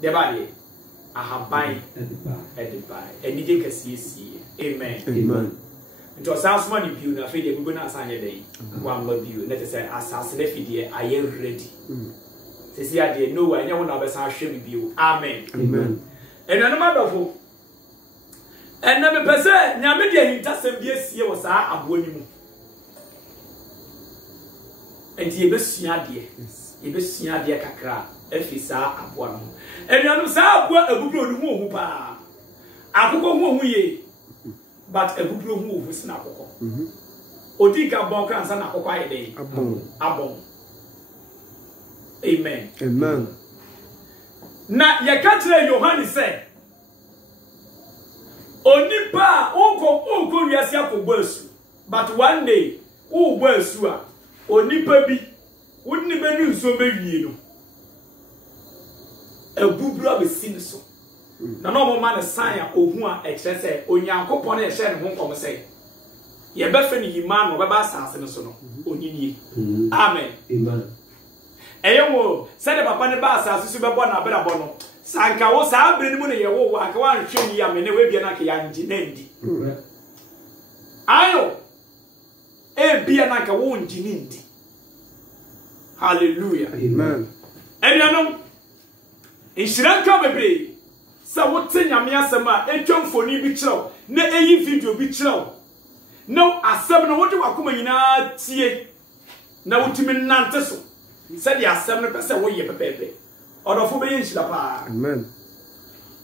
the body ahaban edibai enije kasiesi amen Amen. nti osan soma ni biu na fe de gugu na asan ye dey wa ma biu na te say asase na fidie aye ready sisi ade no wa nya wo na obesan ahwe biu amen Amen. eno no madofo eno me pese nyame de hintasem bi esie wo saa abo ni mu enti yebesua ade kakra afi saa abo no eno no saa abo agubro no hu pa akoko hu ye but agubro hu sina akoko odi ka bon kan sa na akoko aye dey abon amen Amen. na yakatre Yohane say onipa onko wiase akogbo asu but one day wo gbo asu a onipa bi wonni benu nso bewie no abubru abesi so na no mo ma ne san a ohu a ekire say onyankopon na ehye ne ho nkom say ye befe ni yima no beba asase ne so no onyinye amen Amen. eyewo se de papa ne ba asase so bebo na abrabo no sanka wo sa abere ni mu ne ye wo aka wan hwe ni amene we bia na ka ya nji na ndi ayo bia na ka wo nji ni ndi hallelujah Amen. ebianom insiranka bebre sa wo nyame asem a etwamfoni bi kirew na eyi video bi kirew no asem no wode wakoma nyina tie na wotimi nante so se de asem no pese wo ye pepepe odofo be yinshira pa Amen.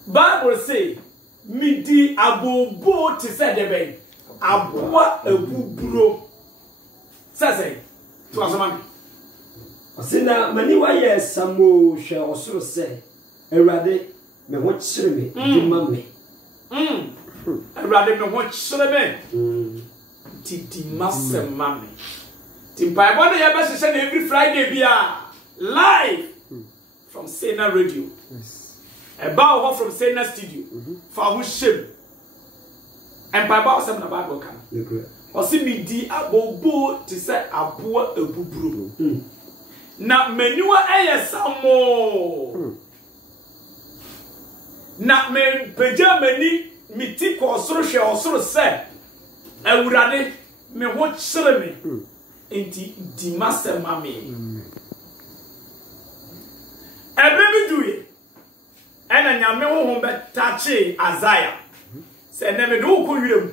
Bible say midi abobo ti se de ben aboa abuburo say to asoma Asina mani wa ye samo hwe osoro se Awurade me ho kyere me di ma me. Awurade me ho kyere me. Ti masema me. Ti Bible no ye be hye na every Friday bia live from Sena Radio. Yes. About her from Sena Studio. For who shame. And Bible say na Bible kan. Osi mi di abobo ti se aboa abuburo. Na meniwa eyesamo. Na me peja meni miti ko osoro hwe osoro se Awurade me ho kyere me. Enti di masema me. Ebebi duye. Ena nyame ho be tache Azaya. Se ne me do ko wirem.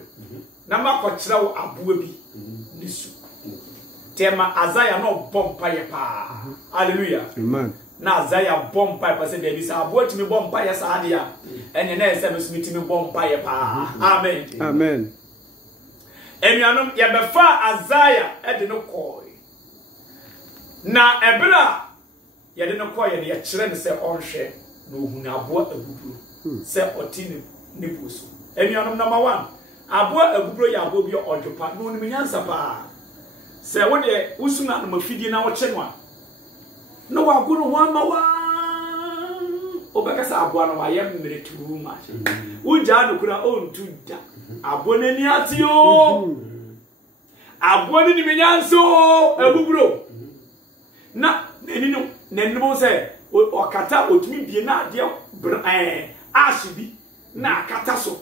Na makọkyere wo aboa bi nisu. Tema Azaya no bompa ye pa. Hallelujah. Amen. Na Azaya bompa pa se de bi sa aboa timi bompa ye sa ade a. Ene na ese me timi bompa ye pa. Amen. Amen. Enuanom ye befa Azaya e de no koi. Na ebra ye de no koi ye de ye kyere ne se onhwe na ohun aboa abuburo. Se otini ne buso. Enuanom number 1. Aboa abuburo ya aboa bi odwopa no nim nyansa pa. Se wo de usuna no mafidie na wo kye no a. No wa go no ho ama wa. Obekasa aboa no wa ye mmere too much. Uja no kura ontu da. Aboa nani ati o. Aboa ni nim nyansa o abuburo. Na nani no nanimo se okata otumi bie na ade ashibi na akata so.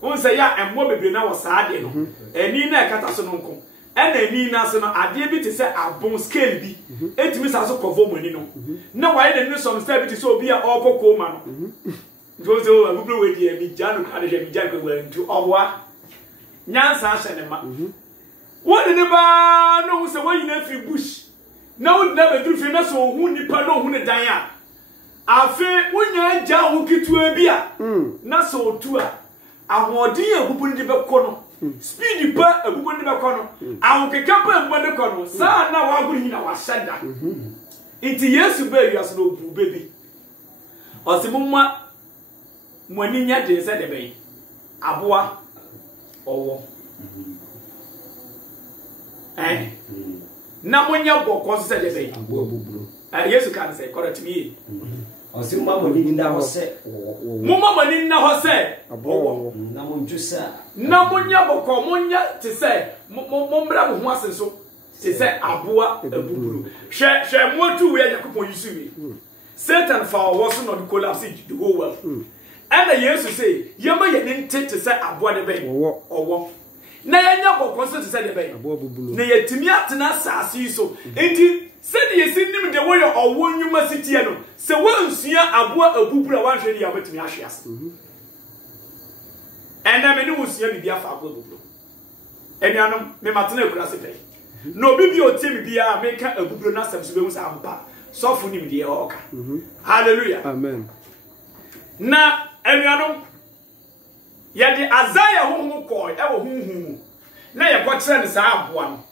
Won say ya emmo bebre na wo saade no eni na ekata so no nko ena eni na so no ade bi te say abon scale bi etimi sa so kovo mani no na wa ye ne some style bi te so obi a okoko ma no njo so abubro we die bi janu ka de bi janu we ntu obwa nyansa hye ne ma won ne ba no wo say wo yina fi bush na wo na be fi na so hu nipa no hu ne dan a afi wonya ja hu kitua bi a na so otu a ahodi abubu ndi bekọ no speed pa abubu ndi bekọ no ahokeka pa abubu ndi bekọ no sa na wa guri na wa shada nti Yesu ba wiase no obu bebi osimumma mwani nya de se de bɛn aboa owo na monya bɔkɔ se de bɛn aboa buburo Yesu kan say correct me osi mama ni nda ho se mama ni na ho se aboa na monju sa na monya bɔkɔ monya te se mombra mo ho asenso te se aboa abuburo hwɛ motu we yakopon yisuwi Satan for was not collapse the whole world. And the years to say, Yama yen take to say aboa de bay or walk. Na yanya ko concert to say the bay. Na yetimi atena sase so. Enti said ye see nim the way or one university no. Se won sua aboa abubura wan hwe dia betimi ahwe ase. And na me no sua bibia fa aboa abubura. Enuanom me matena ekura se pay. No bibi o tie bibia make abubura na sam so be mu sa ampa. So for nim de oka. Hallelujah. Amen. Na enuanom yade azaya honhom koy e wo honhom na ye ko kire ne sa aboa no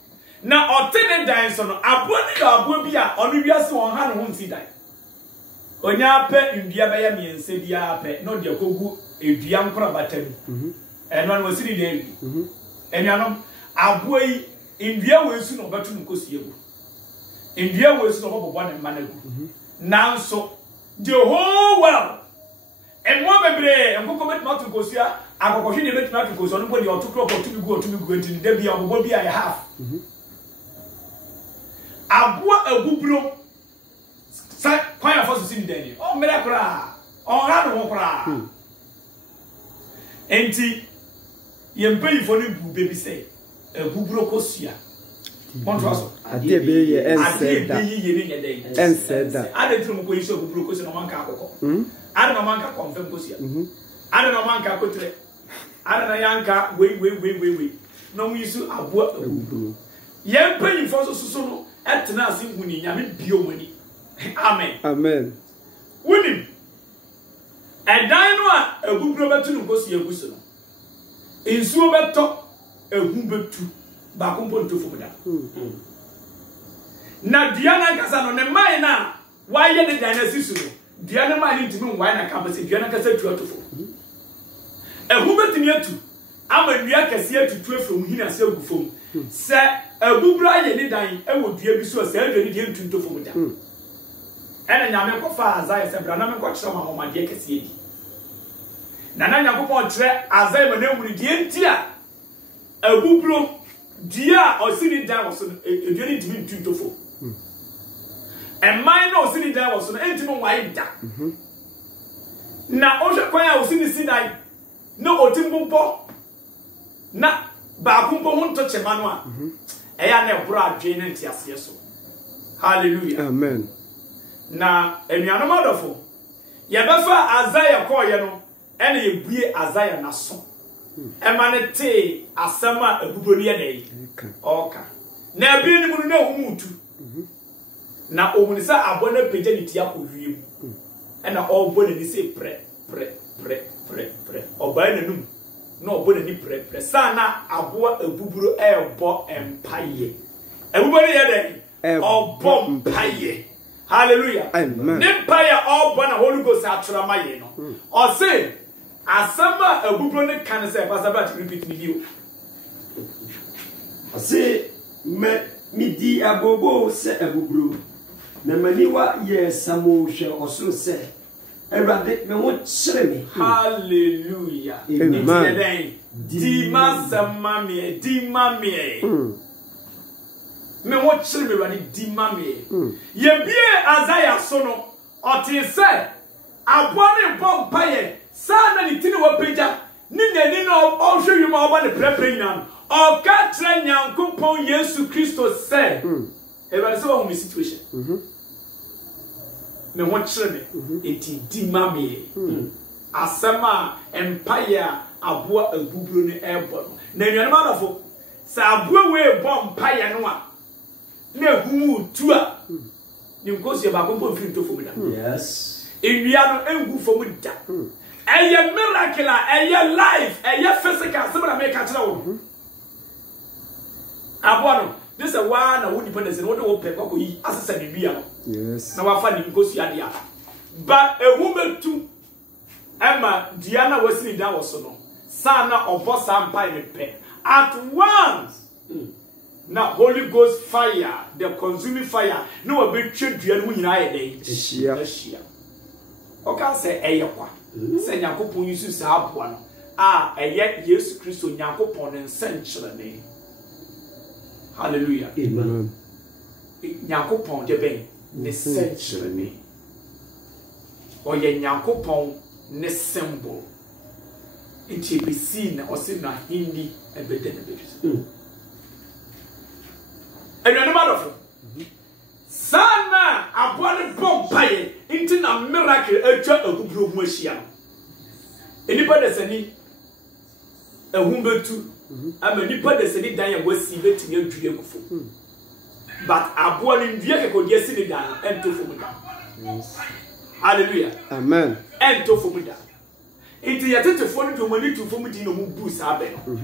na otene dan so no aboa ni aboa bi a onu wiase won ha no honsi dan onya pe ndua be ya miense bia pe no de kogu edua nkora batami eno no siri de enuanom aboa yi ndua wesu no betum kosie gu ndua wesu no bobo ne managu nanso the whole world and one bebre nkoko betima to kosia akokoshe ne betima to kosia no bo de otokro otubi gu enti de bia obo bia ya half aboa agubro sa kwan afo so sin dani o mere kra o ha no kra enti ye mpayifo ne bu bebi say agubro kosia Montraso. Ade be ye enseda. Ade be ye ne dey. Enseda. Ade trum ko yiso agubro kosia no manka akoko. Ade no manka confirm kosia. Ade no manka kotre. Ade na yanka we. No yiso aboa agubro. Ye mpayifo so no etena ase huni nyame bio mani. Amen. Amen. Wuni. Edan no a agubro betu no kosia guso no. Ensuo beto ehu betu. Ba kompo ntofo da. Na diana kasa no ne mai na waye ne dan asisu no. Diana mai ntimi nwai na campus diana kasa tu atofo. Ehu betimi atu. Ama nua kase atutu efrom hina se agufom. Se agubra ye ne dan ewo dua bi so se adwani die ntufo da. Ena nyame ko fa Azaya se bra na me ko kire ma homa die kase yi. Na nyakopon kire Azaya ma na wuri die ntia agubro dia osini dan was edwani dimi ntufo. Emman na osini dan was no entimi nwai da. Na ohwe kwan a osini sinai na otimbo na ba kumpo hunto chemano a eya na ebro adwe na ntiase so. Hallelujah. Amen. Na enuanom adofo ye befa Azaya koye no ene ye bue Azaya na so emanete asema agubro ne ye oka na bi ni mu na humutu na omunisa abona peje ni tia ko wiem ena obona ni se pre oba na num na obona ni pre sana aboa agubro ebo empaye agubro ne ye den obo mpaye. Hallelujah. Amen. Empire obona Holy Ghost atrama ye no o say asama agubro ne kan say pastor but repeat me you ase me di abobo se agubro na maniwa ye samo hwe osoro se Erade me wo kire me. Hallelujah. Amen. Dima samame, dima me. Me wo kire me Erade dima me. Ye bie Azaya so no, oti se abone bompa ye, sa na ni tini wo peja, ni nani no o hwe yuma oba ne prepre nyam. O ka kire Nyankopon Yesu Kristo se. Erade so wo situation. Me wo kire me enti dima me asema empire aboa agubro ne ebo na nnuane madafo sa aboa we bo empire no a na humu tu a ni nkosi ba kompo mfiri to fomu da. Yes. Enua no engu fomu da. Eye miracle eye life eye physical se bra make kire wo aboa no this a one na wo dependence no wo pe ko yi asesa ni bia no. Yes. Na wafa ni nkosi ade a ba ehumetu Emma Diana was in that was no sana obosa ampai me pe at once na Holy Ghost fire the consuming fire no obetwe dua no nyina ye den ehia o kan say eyekwa say Yakopon yusu sa aboa no eye Yesu Kristo Yakopon ne nsenkyere ne. Hallelujah. Amen. Yakopon de ben ne nsenkyere ne. ɔyɛ Nyankopɔn ne symbol nti besi na ɔse na hindi ebede na bedu ɛnuanom adɔfo sana aboa ne bompaye nti na miracle atwa aguburo ho ahyia enipa desani ehun betu ama nipa desani dan ya wasi betimi adwure kofo but aboa ne ndua kekodia si ne dan ento fo mu da hallelujah Amen. Ento fo mu da nti yatetefo no domani tu fo mu di no mu bu saa be no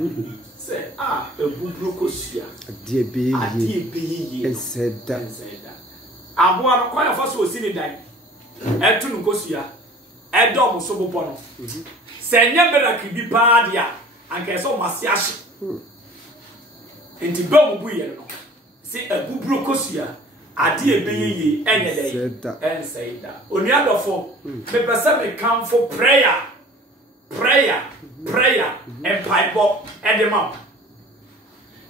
say aguburo kosua Adie be ye. enseda aboa no kwaya fa so osi ne dan etu no kosua edom so bobo no se nya miracle bi pa dia anka so mase ahye enti bom bu ye no se aguburo kosua adie be ye enye dai enseda oni adofo me pesa me come for prayer and pipe and the mouth.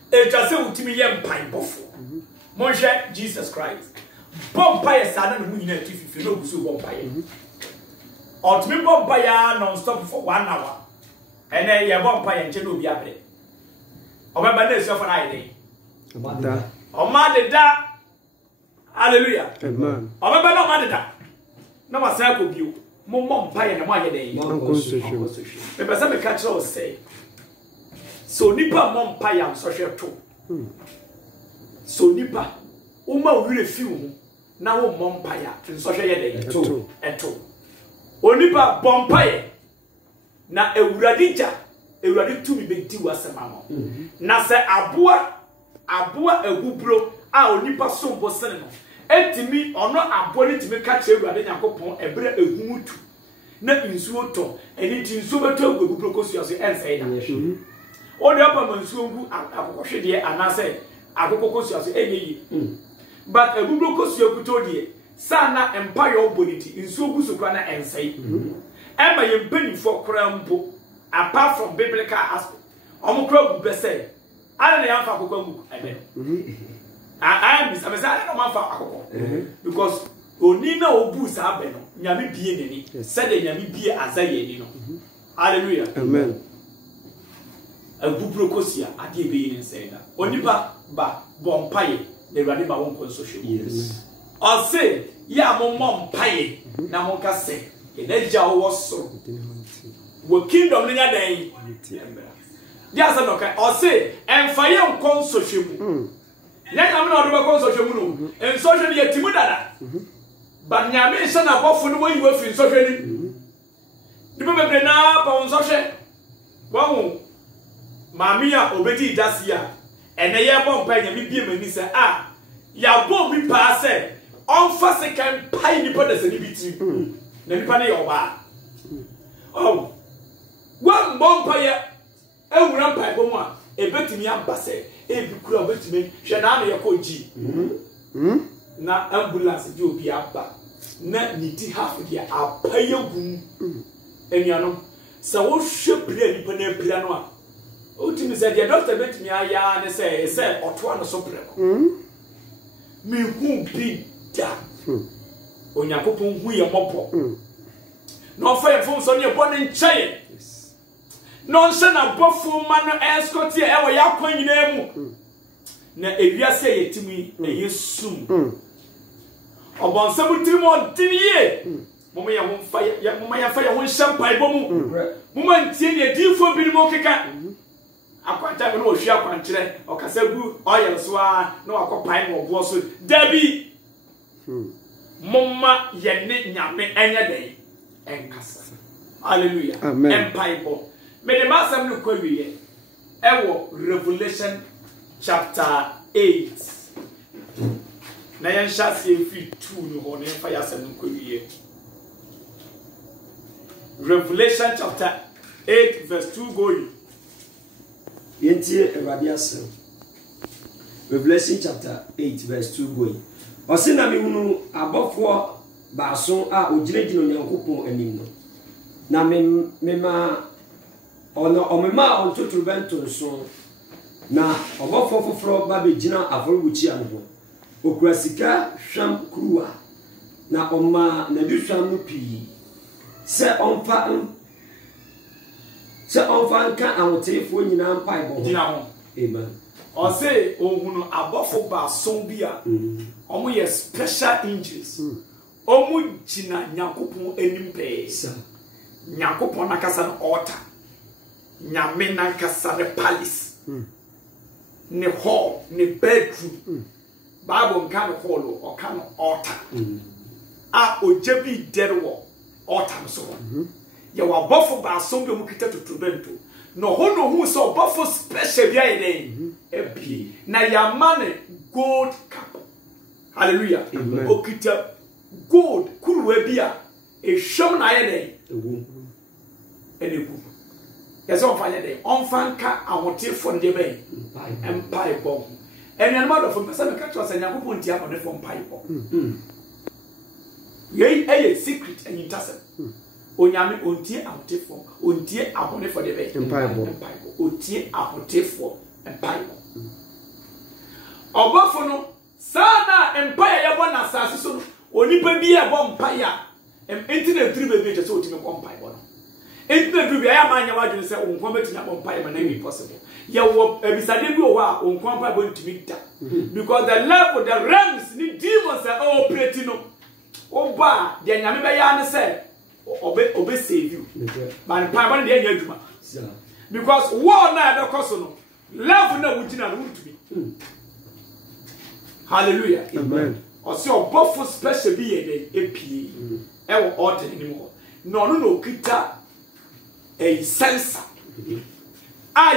It just say utimi ye pipe fo. Monje Jesus Christ. Bompire sana no nyina tififi no gusu bompire. Otimi bompire non stop for 1 hour. And then ye bompire nche no bi abre. Obeba na esu for na ide. Omada. Hallelujah. Amen. Obeba na omada. Na wasa ko bio. Mom pay na mo ayede yi me pesa me catch o say so nipa mom pay am so hwe to so nipa o ma wure fi wo na wo mom pay a so hwe ye dey eto o nipa bom pay na ewuradija ewurade tumi be di wasema no na se aboa agubro a o nipa so mbo sene no etimi ono abone timi ka che Ewurade Nyankopon ebere ehumutu na nsuo to eni ti nsuo beto agubro kosua so ensai da o de apa mansuo ngu akokohwede anase akokokosua so enyeyi but agubro kosua kuto de sana empire oboniti nsuo gu so kra na ensai ema ye benifo kra mpo apart from biblical aspect omukra gu bese ana na yamfa akokwa ebe I am Mr. No man for akoko because oni na obu sa be no nyame bie neni said the nyame bie azaye ni no hallelujah Amen. Agubro kosia ade be yin say da onipa ba bompaye na Ewurade ba won konso hwe yes o say ya mo mompaye na mo ka se ye na ja wo so wo kingdom nya dan dia sa no ka o say emfaye konso hwe mu nyame na odoba konso hwe mu no enso hwe ne yetimu dada ba nyame se na bofo no wayi wafi enso hwe ni dibe bebre na pa enso hwe wahu mamia obedi dasia ene ye bompa nyame bie mani se ya bom bi pa se onfa se kan pai ni poda se ni biti na nipa ne yoba wa bompa ya ewura mpa bomu a ebetimi ambase ebi kura obetimi hwe na na yekoji na ambulance di obi aba na niti half dia apayegum eniano se wo hwe pira nipa na pira no a otimi se dia doctor betimi aya ne se oto no so pira mi hu bi da Onyankopon hu ye mopo no fa ye fom so ne bo ne nchaye no nse na bofo ma no escort e wo yakwan nyina mu na ewiase yetimi na yesum obonsam trimo diniye mama ya ho fa ya mama ya fa ya ho champai bomu mama ntie ne difo bi mo keka akwanta me no ohwi akwankyere okasa gu oil so a na wakopai mo bo so dabi mama ye ne nyame enya den enkasa hallelujah empaibo me the masam no kwawiye ewo Revelation chapter 8 na yan shasi fi 2 no ho na fa yasam no kwawiye Revelation chapter 8 verse 2 going yentie Ewurade asem Revelation chapter 8 verse 2 going osina mi hunu abofo baaso a ogiragina Onyankopon anim no na mema omema ontoturu bento so na obofo foforo ba begina aforobuchi anho okura sika hwam kruwa na oma na du hwam no pii se onfa nka awotefo nyina mpa ibo dina ho amen o say ohunu abofo ba son bia omo ye special angels omo jina nyakopon anim pe nyakopon nakasa no altar nyame nakasa ne palace ne hall ne bedroom Bible nka no hall o ka no altar a ojebi derwo altar so ye wa bofo ba son bi omo kita tutubento no hono hu so bofo special bia ye ebi na yamane gold cup hallelujah okita gold kuruwa bia ehwam na ye den ewu yesa on fanya den on fanka awotefo nde ben empire bomb eni anama do fo pesa me ka cho sanya kopon ti abone fo empire bomb ye secret and intercept onyame ontie awotefo ontie abone fo de ben empire bomb ontie awotefo empire bomb obofo no sana empire yabo na asase so onipa bi e bo empire internet three be so otime bo empire bo no internet three be aya ma anya wadwene se onko betinya bo empire ma na be possible ye wo ebisade bi o wa onko empire bo ntimi da because the level the realms ni demons are operating no oba de nyame be ya ne se obe save you but empire bo de anya aduma because war na be koso no level na wugina no ntimi hallelujah amen o se obofo special bi ye dey epie e wo order ni mo no no kita a sense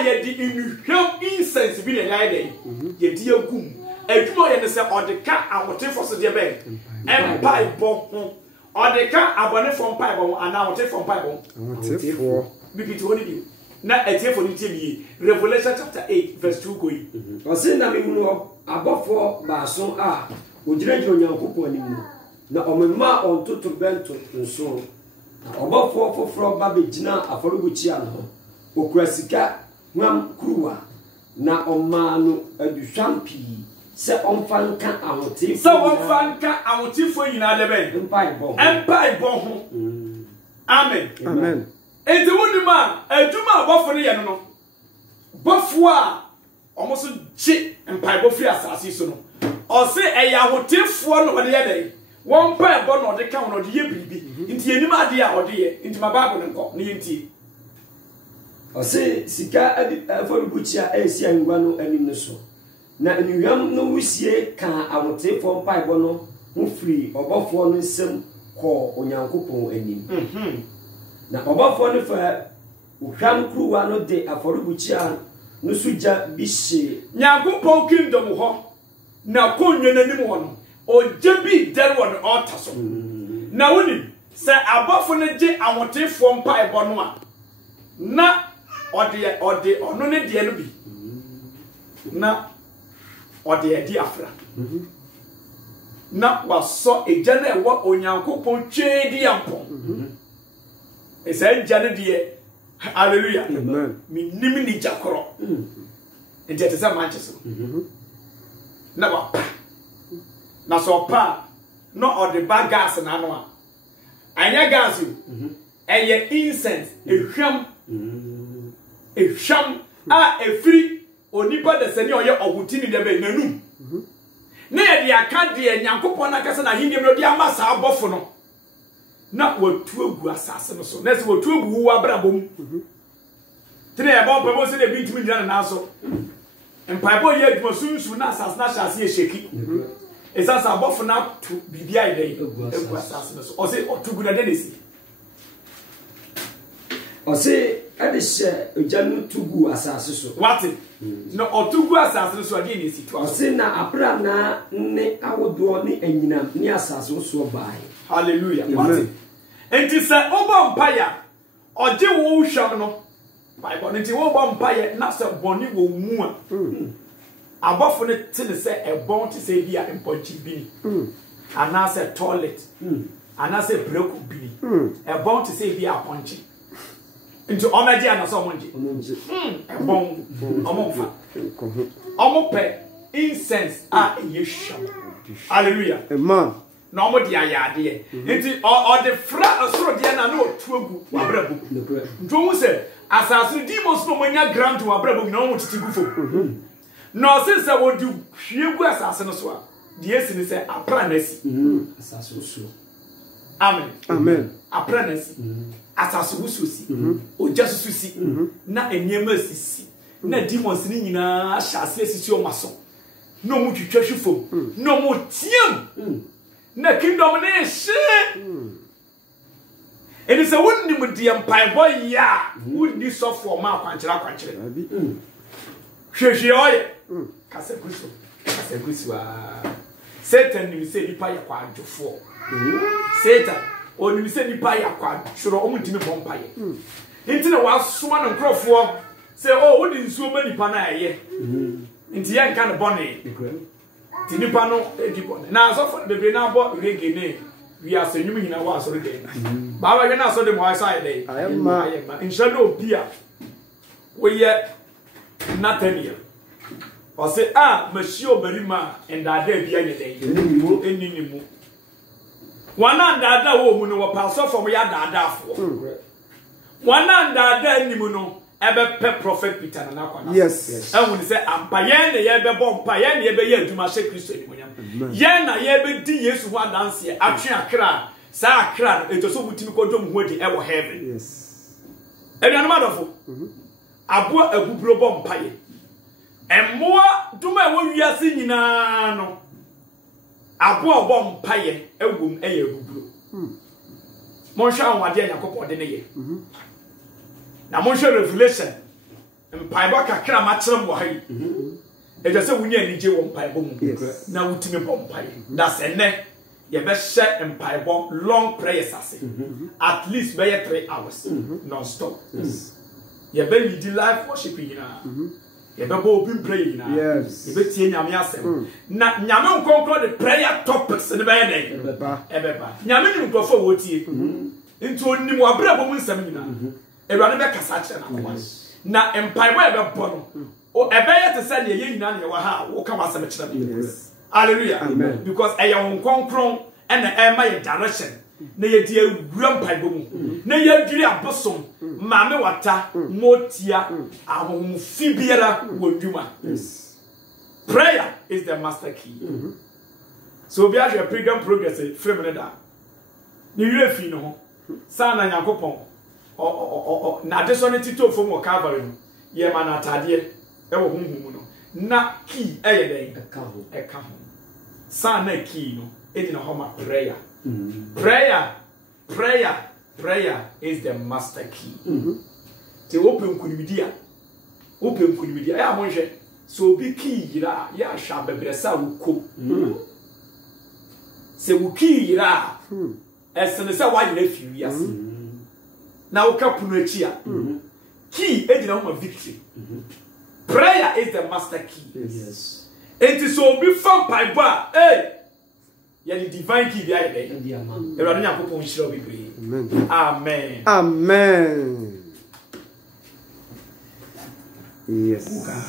ye di inuhwam incense bi na ya dey ye di agum adwuma ye ne se odeka awotefo so de be empire bo ho odeka abone fo empire bo ana awotefo empire bo awotefo bibiti woni bi na etefo ni tie bi Revelation chapter 8 verse 2 go yi o se na me hunu abofo baaso a ogiragiro nyankopon anim na omemma ontoto bento nso na obofo foforo ba begina aforobuchi ano okura sika nwam kuruwa na omanu aduhwampi se onfanka awotefo so onfanka awotefo nyina de ben empire bo ho amen amen enti wonima adwuma abofo ne ye no bofo a omoso chi empire bo free asase so no o se eya hotefo no de ye dey won pa ebo no de ka no de ye bibi nti enim ade a ode ye nti ma Bible nko ne yenti o se sika aforobuchi a esi angwa no anim no so na enuwam no wusie ka awotefo mpa ebo no ho free obofo no nsem ko onyankopon anim na obofo no fa uhwam kruwa no de aforobuchi a no suja bishe nyankopon kingdom ho na konwe nanim ho no oje bi der won altar so na woni se abofo no je awotefo mpa ebo no a na ode ono ne de no bi na ode di afra na waso eja na ewo onyankopon twedi ampon esa eja ne de hallelujah amen mi nimi ni jakoro enti tesa manchester na wa na so pa no ode ba gas na no a anya gas eye incense ehwam a efiri onipa de sene oye ohutini de be nanum na ye de aka de nyankopon na kasa na hindem no de amasa abofo no na watu agu asase no so na se watu agu wo abrabom tene ya bompa mo se de bintimi ndina na so empaibo ye adwuma sunsu na asase na hyase ye sheki esasa abofo na to bibia ide agu asase no so o se otugu na de nesi o se adeshe ojanu tugu asase so what no otugu asase no so ade nesi to o se na abra na ne awodo ne anyinam ne asase so bae hallelujah what enti se obo mpaya oje wo hwam no bible enti wo obo mpaya na se boni wo mu a abofo ne tene se ebon te se bia emponchi bi ana se toilet ana se breku bi ebon te se bia ponchi enti omaji ana so monji ebon omofa omope incense a yesham hallelujah amen na omo dia yaade enti o de fra asoro dia na no egu wabrabo ntomu se asase demons no manya grant wabrabo na won titi gufo no se se wo di hwiegu asase no so a de esi ni se apranasi asase usu amen Amen. apranasi asase ususi ojasususi na enyema sisi na demons ni nyina ahase sisi o maso no mu twitwa hwefo no mu tiam na kingdom na she eni se wonni mu de empire ya wonni so for ma kwankyera hwehwe oye kase kusu Satan ni se nipa ya kwa adwofo Satan oni se nipa ya kwa tworo omutimi bompaye nti na wasoma no nkrofo se oh wodi nsuo ma nipa na eye nti yan kan bone ti nipa no edi bone na so for bebre na bo rege ne wi asanyum hina wa so rege baba ye na so de mo aside dey ayema inshallah bia we ye Nathaniel o se machio berima ndada bia ye dey eninimu wana ndada wo mu no wo pa so for ya dada afo wana ndada enimu no ebe pe prophet Peter na nakwana Yes. ehun se ampaye ne ye be bompa ye ne ye be ye aduma she Kristo ni monyam ye na ye be di Yesu ho adanse atwe akra sa akra eto so butimi ko dom ho di e wo heaven Yes. ebianu madofo abo agubro bompa ye emmoa duma e wo wiase nyina no abo bompa ye egum eye agubro mo hwa anwade yakopɔ de ne ye na mo hwe revelation mpaibo kakra ma kyerem wo hayi eja se wunya anije wo mpaibo mu na wutimi bɔ mpaye da se ne ye be hye mpaibo long prayers ase at least be 3 hours non stop ye be lead live worship yina ye be bo open prayer yina ye be tie nyame asem na nyame nkonkro the prayer topics ne be ye den ebeba nyame ni nkrofo wo tie nti onim wa brabo mu nsem yina Ewurade be kasa kire na akoma na empaibo ebe bɔ no o ebe ye te se ne ye nyina ne wa ha wo ka wasem kire na hallelujah amen because eye won konkron na e ma ye direction na ye di awura empaibo mu na ye dwiri abosom maame wata motia ahom fi biara wo dwuma prayer is the master key so bi ahwe program progress frame ne da ni yire fi no ho sa na yakopon na desone tito fo mo Calvary no ye ma na tade e wo hunhum no na key e ye den e ka ho sa na key no e di na ho ma prayer prayer is the master key te open kunimidia ya mo hwe so bi key yira ya hwa bebresa wo ko se wo key yira esene se wa yira fi wiase na ukapuno echi a key ejina ho victory prayer is the master key yes it is so be from Bible ya the divine key there dey Ewurade Nyankopon hira obi pray amen Amen. Yes. God.